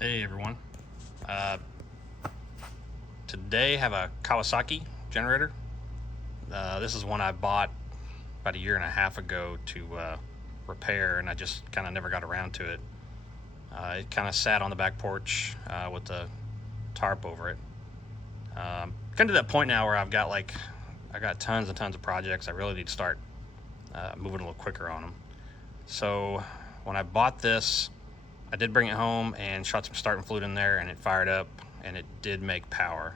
Hey everyone. Today I have a Kawasaki generator. This is one I bought about a year and a half ago to repair, and I just kind of never got around to it. It kind of sat on the back porch with the tarp over it. Kind of to that point now where I got tons and tons of projects. I really need to start moving a little quicker on them. So when I bought this, I did bring it home and shot some starting fluid in there, and it fired up and it did make power.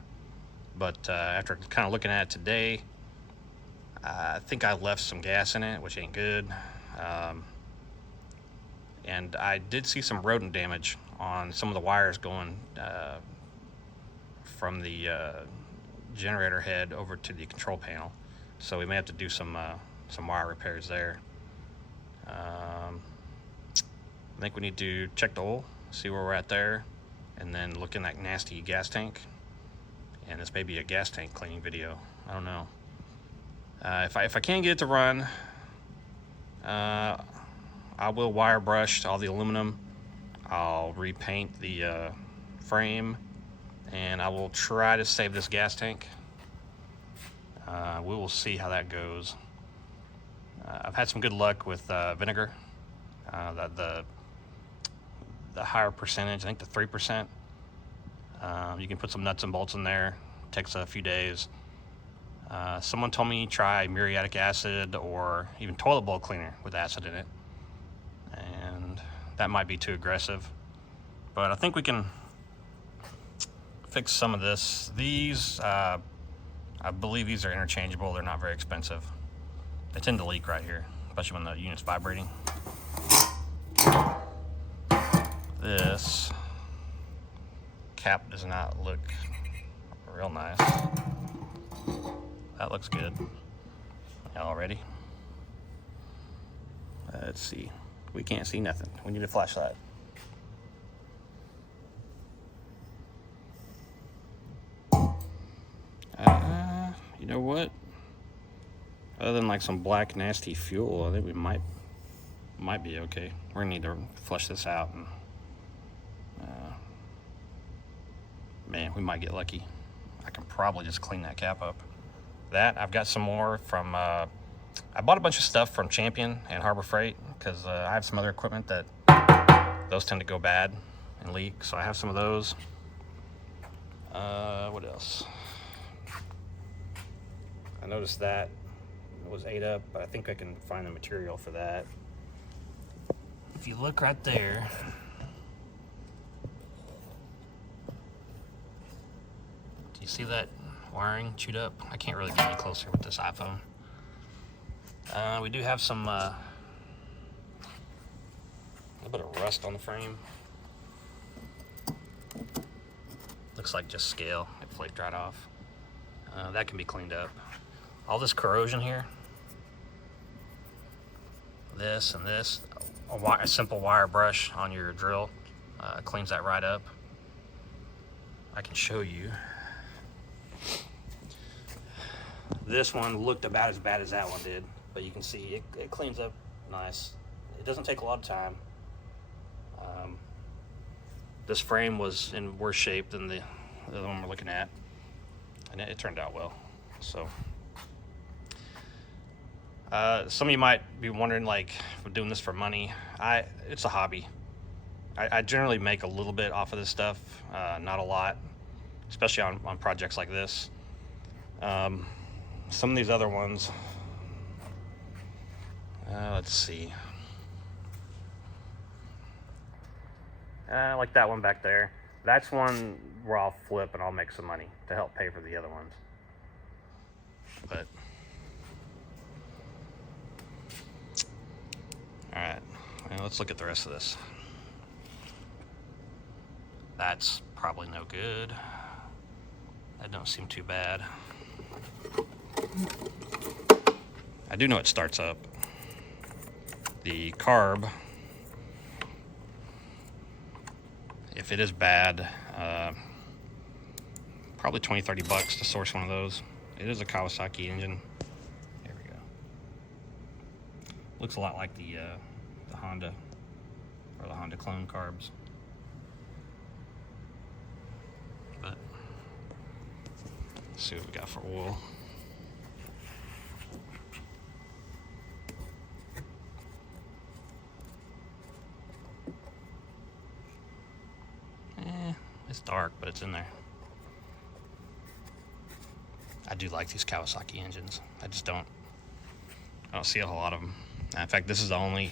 But after kind of looking at it today, I think I left some gas in it, which ain't good. And I did see some rodent damage on some of the wires going from the generator head over to the control panel. So we may have to do some wire repairs there. I think we need to check the oil, see where we're at there, and then look in that nasty gas tank. And this may be a gas tank cleaning video. I don't know. If I can't get it to run, I will wire brush all the aluminum. I'll repaint the frame, and I will try to save this gas tank. We will see how that goes. I've had some good luck with vinegar. The higher percentage, I think the 3%. You can put some nuts and bolts in there. It takes a few days. Someone told me try muriatic acid or even toilet bowl cleaner with acid in it, and that might be too aggressive, but I think we can fix some of this. These I believe these are interchangeable. They're not very expensive. They tend to leak right here, especially when the unit's vibrating. This cap does not look real nice. That looks good. Y'all ready? Let's see. We can't see nothing. We need a flashlight. You know what? Other than like some black nasty fuel, I think we might be okay. We're gonna need to flush this out, and man, we might get lucky. I can probably just clean that cap up. I've got some more from I bought a bunch of stuff from Champion and Harbor Freight because I have some other equipment that those tend to go bad and leak, so I have some of those. What else? I noticed that it was ate up, but I think I can find the material for that. If you look right there, do you see that wiring chewed up? I can't really get any closer with this iPhone. We do have some a little bit of rust on the frame. Looks like just scale. It flaked right off. That can be cleaned up. All this corrosion here, this and this, a simple wire brush on your drill cleans that right up. I can show you. This one looked about as bad as that one did, but you can see it cleans up nice. It doesn't take a lot of time. This frame was in worse shape than the other one we're looking at, and it turned out well. So some of you might be wondering, like, if I'm doing this for money. It's a hobby. I generally make a little bit off of this stuff, not a lot, especially on projects like this. Some of these other ones, let's see. Like that one back there. That's one where I'll flip and I'll make some money to help pay for the other ones. But all right, now let's look at the rest of this. That's probably no good. That don't seem too bad. I do know it starts up. The carb, if it is bad, probably 20-30 bucks to source one of those. It is a Kawasaki engine. There we go. Looks a lot like the Honda, or the Honda clone carbs. Let's see what we got for oil. It's dark, but it's in there. I do like these Kawasaki engines. I don't see a whole lot of them. In fact, this is the only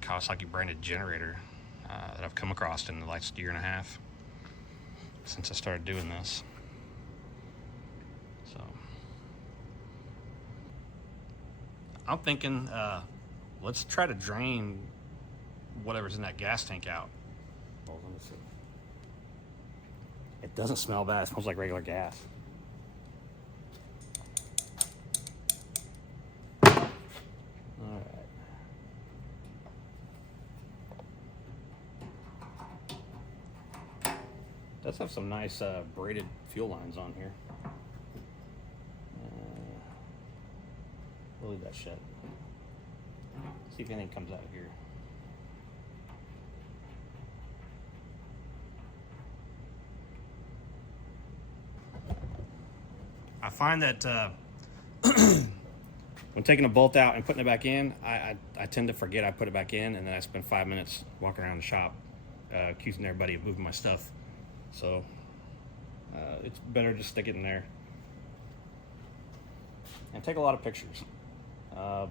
Kawasaki branded generator that I've come across in the last year and a half since I started doing this. So I'm thinking, let's try to drain whatever's in that gas tank out. Well, let me see. It doesn't smell bad. It smells like regular gas. Does have some nice braided fuel lines on here. We'll leave that shut. See if anything comes out of here. I find that when taking a bolt out and putting it back in, I tend to forget I put it back in, and then I spend 5 minutes walking around the shop accusing everybody of moving my stuff. So it's better to stick it in there and take a lot of pictures. I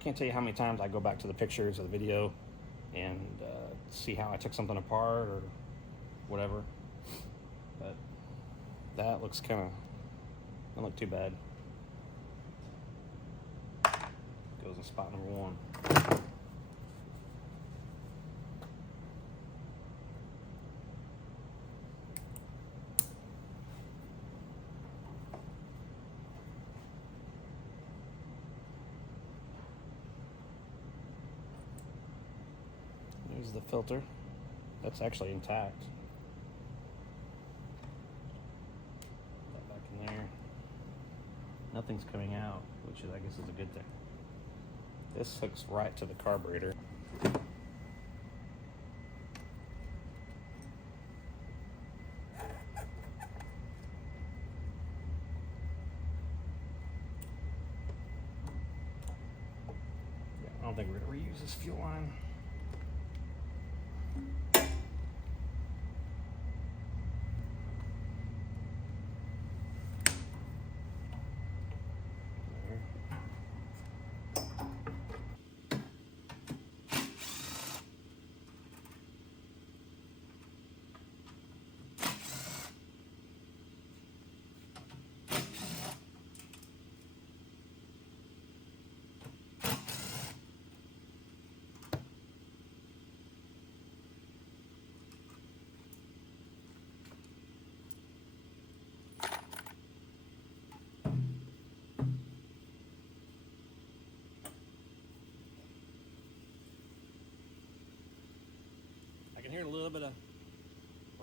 can't tell you how many times I go back to the pictures of the video and see how I took something apart or whatever. But that looks kind of, doesn't look too bad. Goes in spot number 1. Here's the filter. That's actually intact. Put that back in there. Nothing's coming out, which is, I guess, is a good thing. This hooks right to the carburetor. I don't think we're going to reuse this fuel line. I can hear a little bit of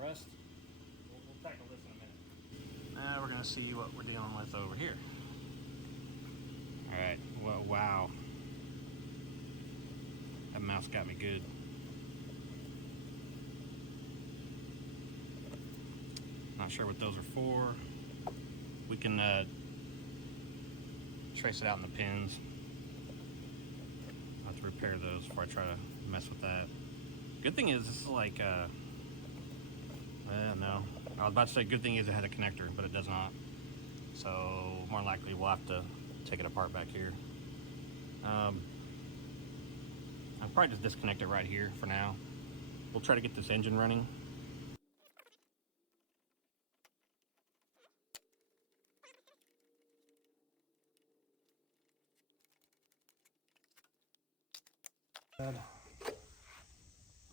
rust. We'll tackle this in a minute. Now we're going to see what we're dealing with over here. Alright, well, wow. That mouse got me good. Not sure what those are for. We can trace it out in the pins. I'll have to repair those before I try to mess with that. Good thing is, this is like, no. I was about to say, good thing is it had a connector, but it does not. So, more likely we'll have to take it apart back here. I'll probably just disconnect it right here for now. We'll try to get this engine running.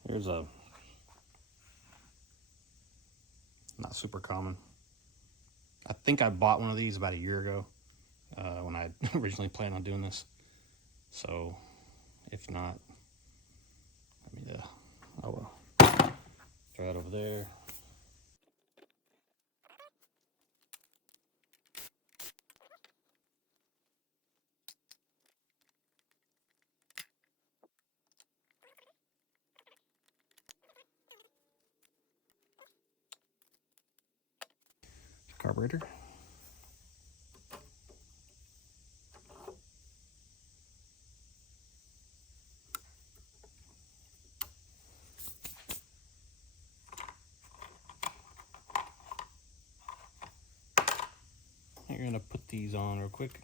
Here's a not super common. I think I bought one of these about a year ago when I originally planned on doing this. So if not, let me oh well. Throw that over there. carburetor. You're going to put these on real quick.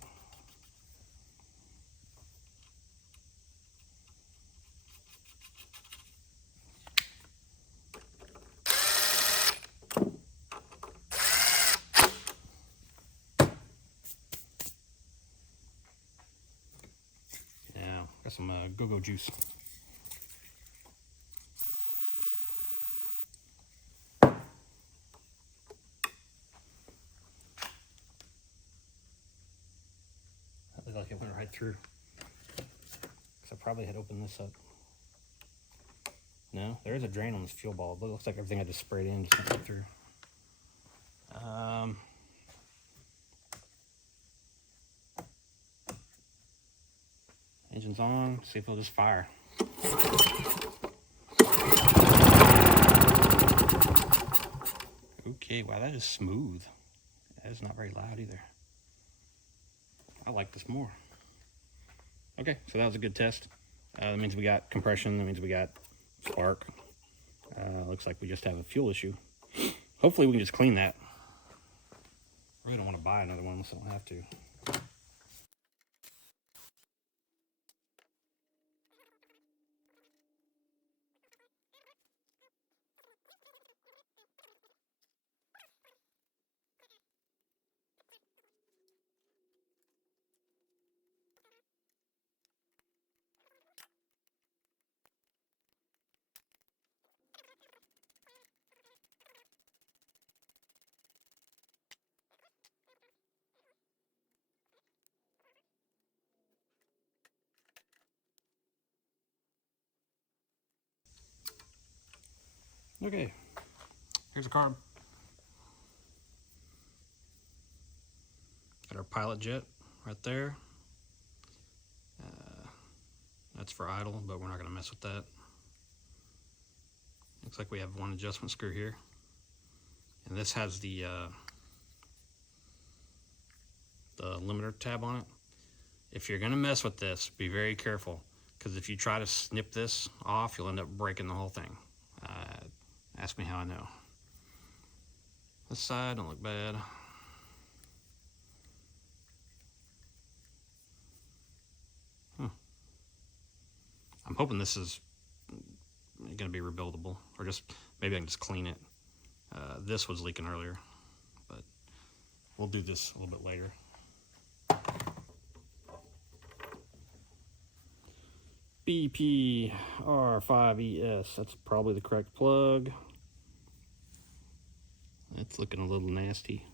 Now, got some go-go juice. That looked like it went right through. Because I probably had opened this up. No, there is a drain on this fuel bulb, but it looks like everything I just sprayed in just went right through. Engine's on, see if it'll just fire. Okay, wow, that is smooth. That is not very loud either. I like this more. Okay, so that was a good test. That means we got compression, that means we got spark. Looks like we just have a fuel issue. Hopefully we can just clean that. I really don't want to buy another one unless I don't have to. Okay, here's a carb. Got our pilot jet right there. That's for idle, but we're not going to mess with that. Looks like we have one adjustment screw here. And this has the limiter tab on it. If you're going to mess with this, be very careful, because if you try to snip this off, you'll end up breaking the whole thing. Ask me how I know. This side don't look bad. I'm hoping this is going to be rebuildable, or just maybe I can just clean it. This was leaking earlier, but we'll do this a little bit later. BP-R5ES, that's probably the correct plug. It's looking a little nasty.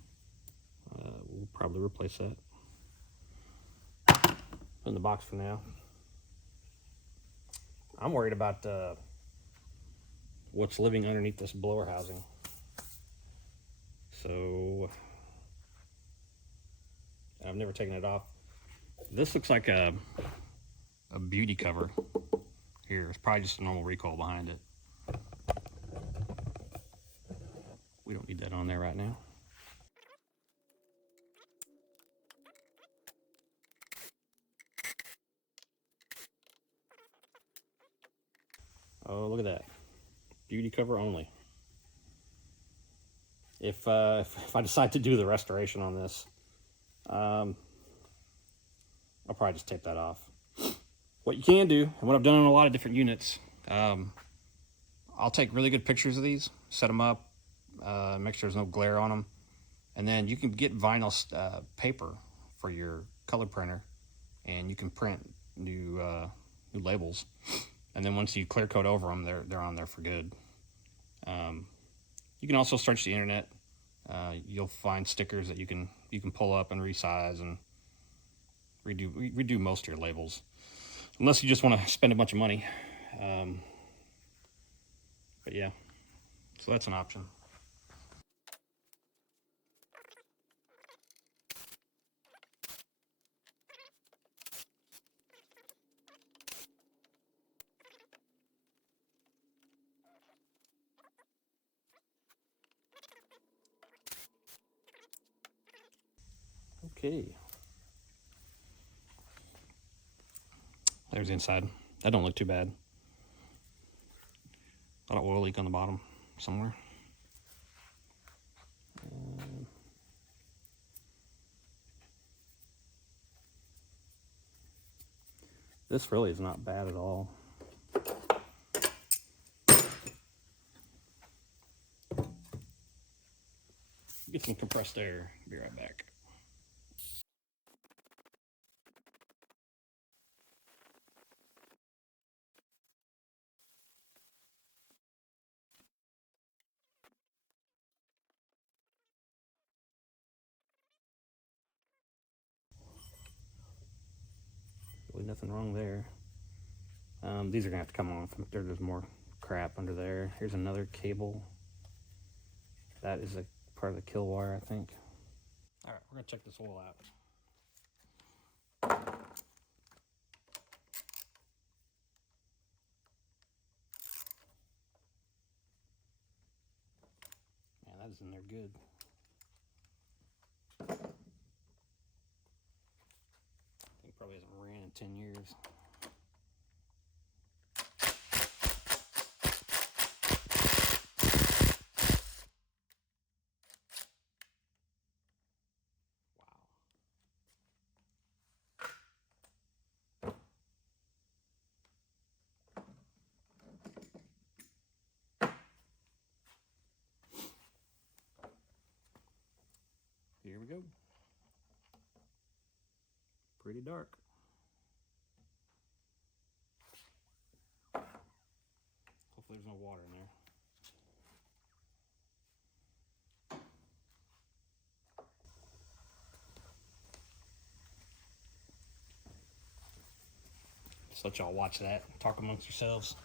We'll probably replace that. Put in the box for now. I'm worried about what's living underneath this blower housing. So I've never taken it off. This looks like a beauty cover here. It's probably just a normal recoil behind it. We don't need that on there right now. Oh, look at that. Beauty cover only. If I decide to do the restoration on this, I'll probably just tape that off. What you can do, and what I've done on a lot of different units, I'll take really good pictures of these, set them up, make sure there's no glare on them, and then you can get vinyl paper for your color printer, and you can print new labels. And then once you clear coat over them, they're on there for good. You can also search the internet. You'll find stickers that you can pull up and resize and redo most of your labels, unless you just want to spend a bunch of money. But yeah, so that's an option. Okay. There's the inside. That don't look too bad. A lot of oil leak on the bottom somewhere. This really is not bad at all. Get some compressed air. Be right back. Really nothing wrong there. These are gonna have to come off. There's more crap under there. Here's another cable. That is a part of the kill wire, I think. All right, we're gonna check this oil out. Man, that is in there good. I think probably hasn't ran in 10 years. Here we go. Pretty dark. Hopefully there's no water in there. Just let y'all watch that. Talk amongst yourselves.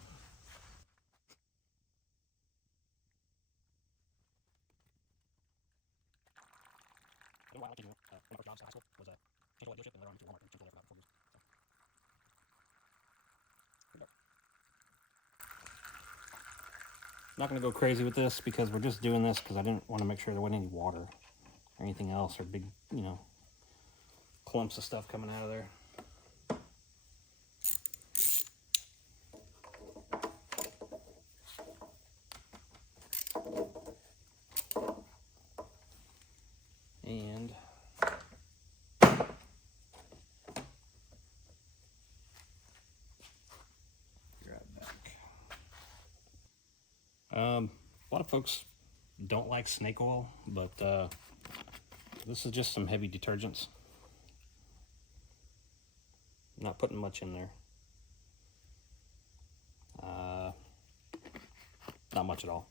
One of our jobs at high school was a change oil dealership, and later on to Walmart and change oil for about 4 years. Not going to go crazy with this because we're just doing this because I didn't want to make sure there wasn't any water or anything else or big, you know, clumps of stuff coming out of there. And be right back. A lot of folks don't like snake oil, but this is just some heavy detergents. Not putting much in there. Not much at all.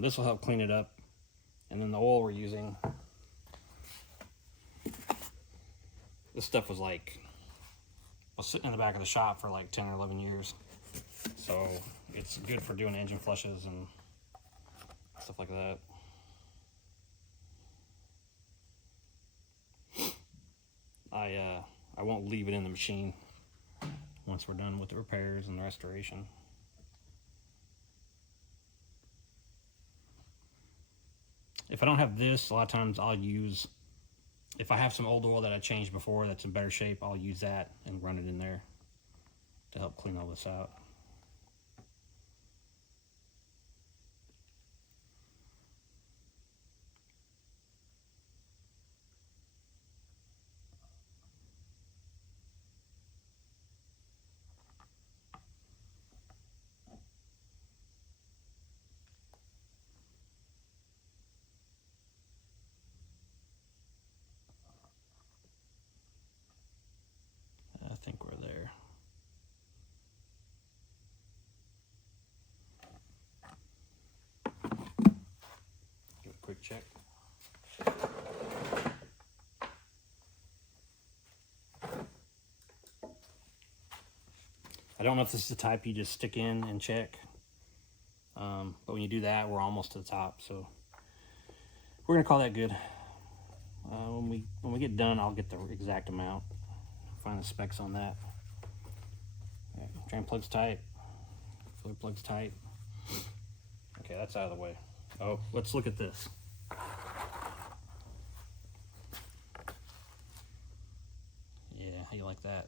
This will help clean it up. And then the oil we're using, this stuff was sitting in the back of the shop for like 10 or 11 years. So it's good for doing engine flushes and stuff like that. I won't leave it in the machine once we're done with the repairs and the restoration. If I don't have this, a lot of times I'll use, if I have some old oil that I changed before that's in better shape, I'll use that and run it in there to help clean all this out. I think we're there. Give it a quick check. I don't know if this is the type you just stick in and check, but when you do that, we're almost to the top, so we're gonna call that good. When we get done, I'll get the exact amount, find the specs on that. Okay, drain plug's tight, fluid plug's tight. Okay, that's out of the way. Oh, let's look at this. like that.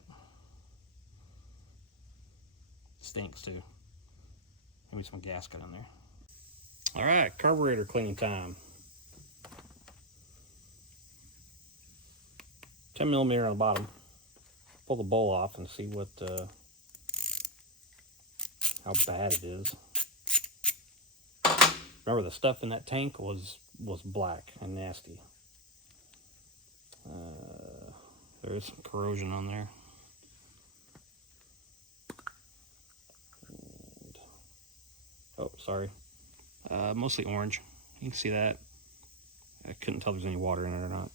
Stinks too. Maybe some gasket on there. All right, carburetor cleaning time. 10mm on the bottom. Pull the bowl off and see what how bad it is. Remember, the stuff in that tank was black and nasty. There is some corrosion on there. And, oh, sorry. Mostly orange. You can see that. I couldn't tell if there's any water in it or not.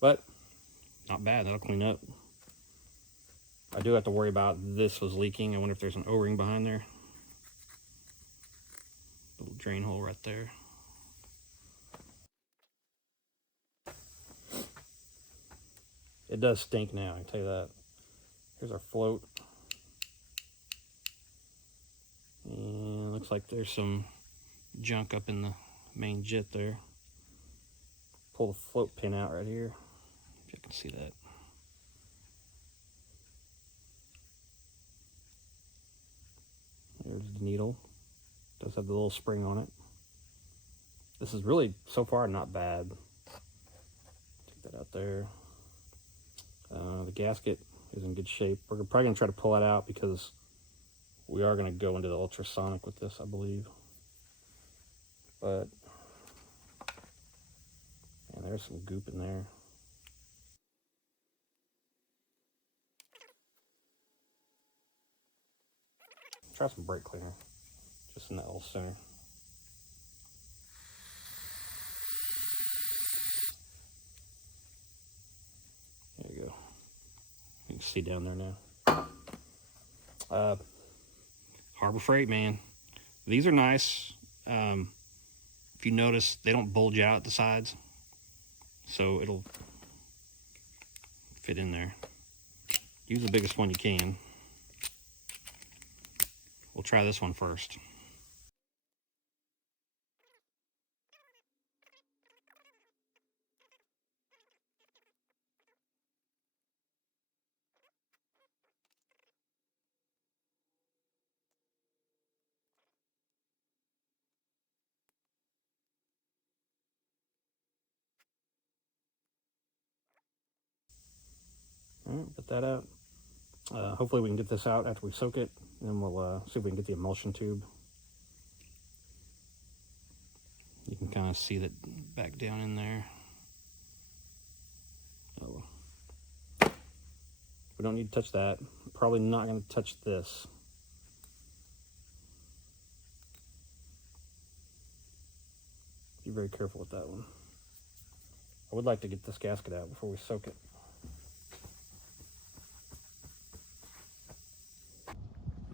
But not bad. That'll clean up. I do have to worry about this was leaking. I wonder if there's an O-ring behind there. Little drain hole right there. It does stink now, I can tell you that. Here's our float. And it looks like there's some junk up in the main jet there. Pull the float pin out right here, if you can see that. There's the needle. It does have the little spring on it. This is really, so far, not bad. Take that out there. The gasket is in good shape. We're probably going to try to pull that out because we are going to go into the ultrasonic with this, I believe. But, and there's some goop in there. Try some brake cleaner, just in that little center. There you go. You can see down there now. Harbor Freight, man. These are nice. If you notice, they don't bulge out at the sides, so it'll fit in there. Use the biggest one you can. We'll try this one first. All right, put that out. Hopefully we can get this out after we soak it, and then we'll see if we can get the emulsion tube. You can kind of see that back down in there. Oh, we don't need to touch that. Probably not going to touch this. Be very careful with that one. I would like to get this gasket out before we soak it.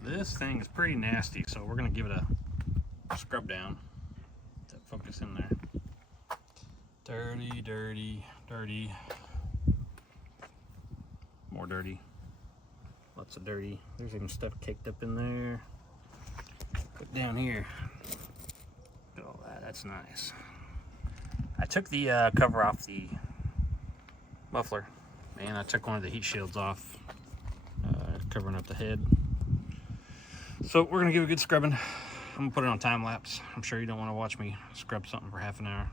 This thing is pretty nasty, so we're going to give it a scrub down to focus in there. Dirty, dirty, dirty. More dirty. Lots of dirty. There's even stuff caked up in there. Look down here. Look at all that. That's nice. I took the cover off the muffler, and I took one of the heat shields off, covering up the head. So we're gonna give it a good scrubbing. I'm gonna put it on time lapse. I'm sure you don't want to watch me scrub something for half an hour.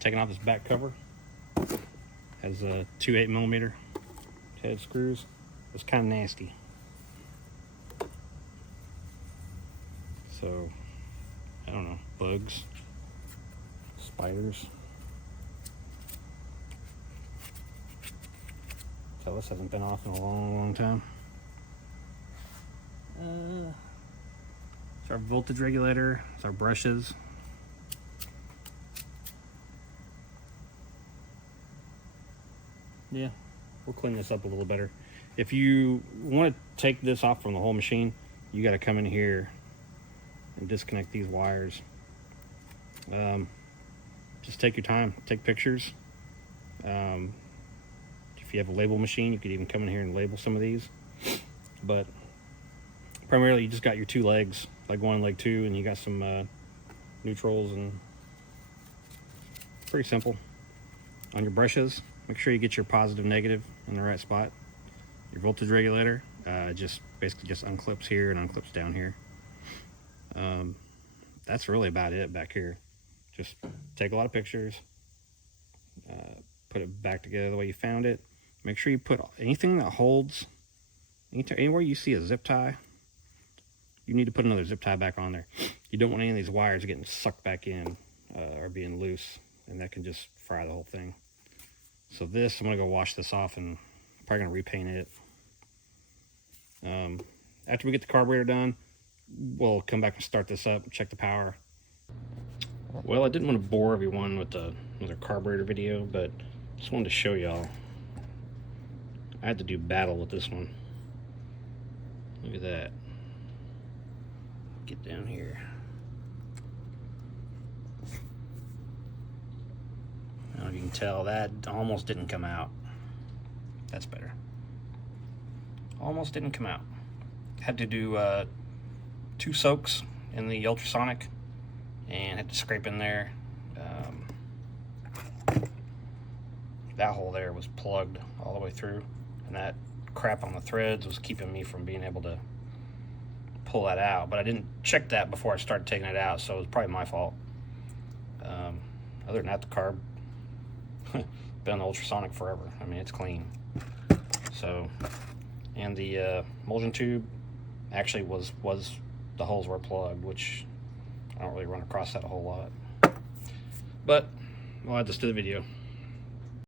Taking off this back cover. Has 2 8mm head screws. It's kind of nasty. So, I don't know, bugs, spiders. So this hasn't been off in a long, long time. It's our voltage regulator. It's our brushes. yeah, we'll clean this up a little better. If you want to take this off from the whole machine, you got to come in here and disconnect these wires. Just take your time, take pictures. If you have a label machine, you could even come in here and label some of these. But primarily, you just got your two legs, leg one, leg two, and you got some neutrals, and pretty simple. On your brushes, make sure you get your positive, negative in the right spot. Your voltage regulator, just basically just unclips here and unclips down here. That's really about it back here. Just take a lot of pictures, put it back together the way you found it. Make sure you put anything that holds, anywhere you see a zip tie, you need to put another zip tie back on there. You don't want any of these wires getting sucked back in or being loose, and that can just fry the whole thing. So this, I'm gonna go wash this off and probably gonna repaint it. After we get the carburetor done, we'll come back and start this up, check the power. Well, I didn't want to bore everyone with another carburetor video, but just wanted to show y'all. I had to do battle with this one. Look at that. Get down here. I don't know if you can tell, that almost didn't come out. That's better. Almost didn't come out. Had to do 2 soaks in the ultrasonic, and had to scrape in there. That hole there was plugged all the way through, and that crap on the threads was keeping me from being able to pull that out. But I didn't check that before I started taking it out, so it was probably my fault. Other than that, the carb been on the ultrasonic forever. I mean, it's clean. So, and the emulsion tube actually was the holes were plugged, which I don't really run across that a whole lot. But I'll add this to the video.